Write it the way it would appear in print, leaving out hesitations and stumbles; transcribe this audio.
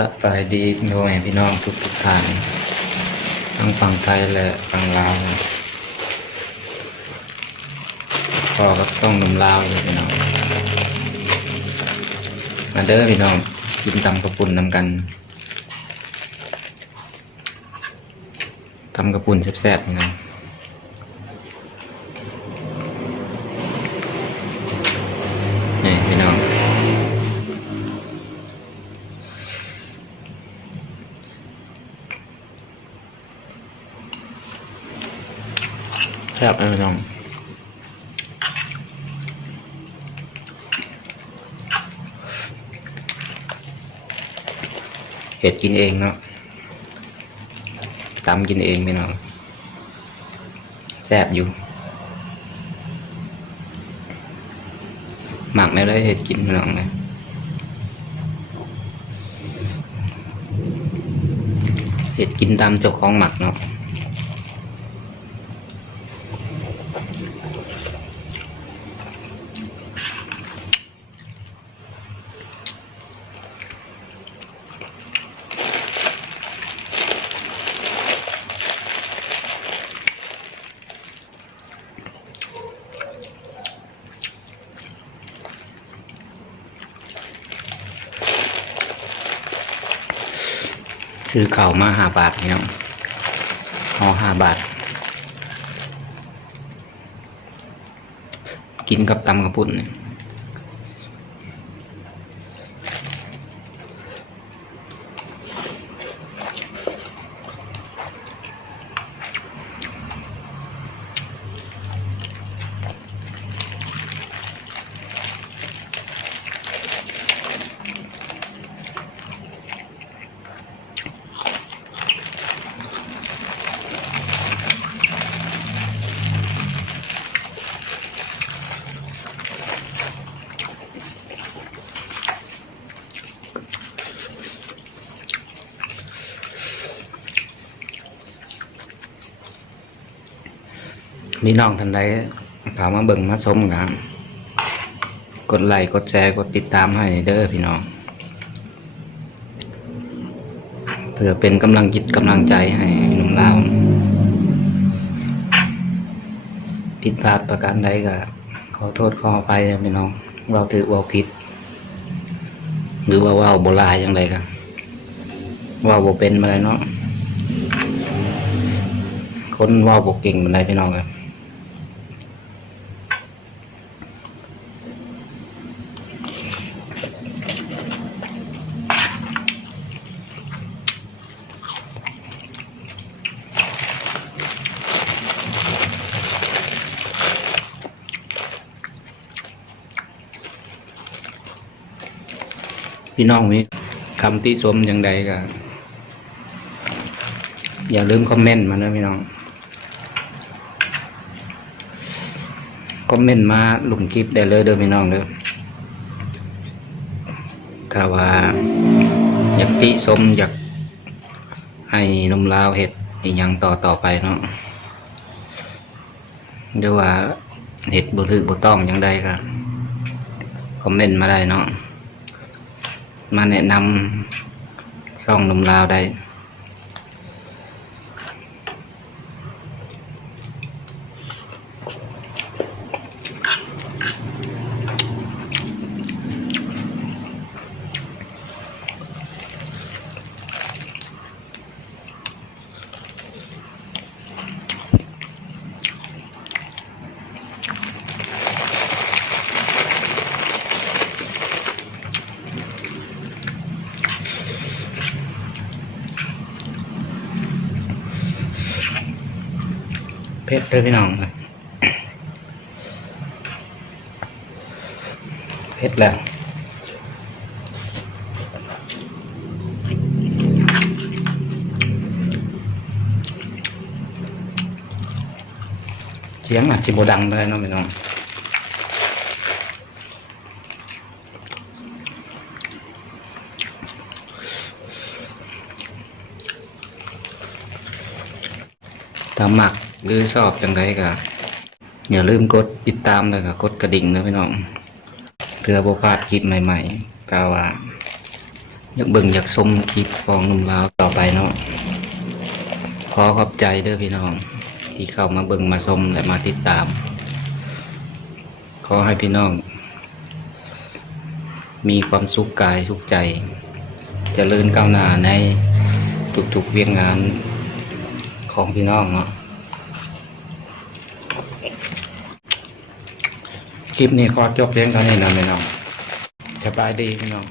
สบายดีโดยพี่น้องทุกท่านทั้งฝั่งไทยและฝั่งลาวพ่อก็ต้องนมลาวเลยพี่น้องมาเด้อพี่น้องกินตำกระปุ่นนำกันตำกระปุ่นแซ่บๆพี่น้องนี่พี่น้องแซ่บเลยพี่น้องเห็ดกินเองเนาะตำกินเองพี่น้องแซ่บอยู่หมักในได้เห็ดกินพี่น้องเลยเห็ดกินตามเจ้าของหมักเนาะคือเข่ามา5 บาทเนี่ยเอา5 บาทกินกับตำกระปุ่นเนี่ยมีน้องท่านใดเข้ามาเบิ่งมาชมกันกดไลค์กดแชร์กดติดตามให้เด้อพี่น้องเพื่อเป็นกำลังจิตกำลังใจให้หนุ่มลาวผิดพลาดประการใดก็ขอโทษขออภัยพี่น้องเราถือว่าผิดหรือว่าว่าวโบราณอย่างไรกันว่าวโบเป็นอะไรเนาะคนว่าวโบเก่งอะไรพี่น้องกันพี่น้องมีคำติชมอย่างใดก็อย่าลืมคอมเมนต์มานะพี่น้องคอมเมนต์มาหลุมคลิปได้เลยเด้อพี่น้องเด้อถ้าว่าอยากติชมอยากให้หนุ่มลาวเฮ็ดอีหยังต่อไปเนาะหรือว่าเฮ็ดบ่ถูกบ่ต้องอย่างใดก็คอมเมนต์มาได้เนาะมาแนะนำช่องหนุ่มลาวได้เผ็ดเลยพี่น้องเผ็ดแล้วเสียงอาจจะโบดังได้เนาะพี่น้องถ้าหมักหรือชอบจังไรก็อย่าลืมกดติดตามเลยก็กดกระดิ่งนะพี่น้องเพื่อบ่พลาดคลิปใหม่ๆกล่าวว่า อยากเบิ่งอยากชมคลิปของหนุ่มลาวต่อไปเนาะขอขอบใจเด้อพี่น้องที่เข้ามาเบิ่งมาชมและมาติดตามขอให้พี่น้องมีความสุขกายสุขใจเจริญก้าวหน้าในทุกๆเวียงงานของพี่น้องเนาะคลิปนี้ขอจบเพียงเท่านี้นะพี่น้องสบายดีพี่น้อง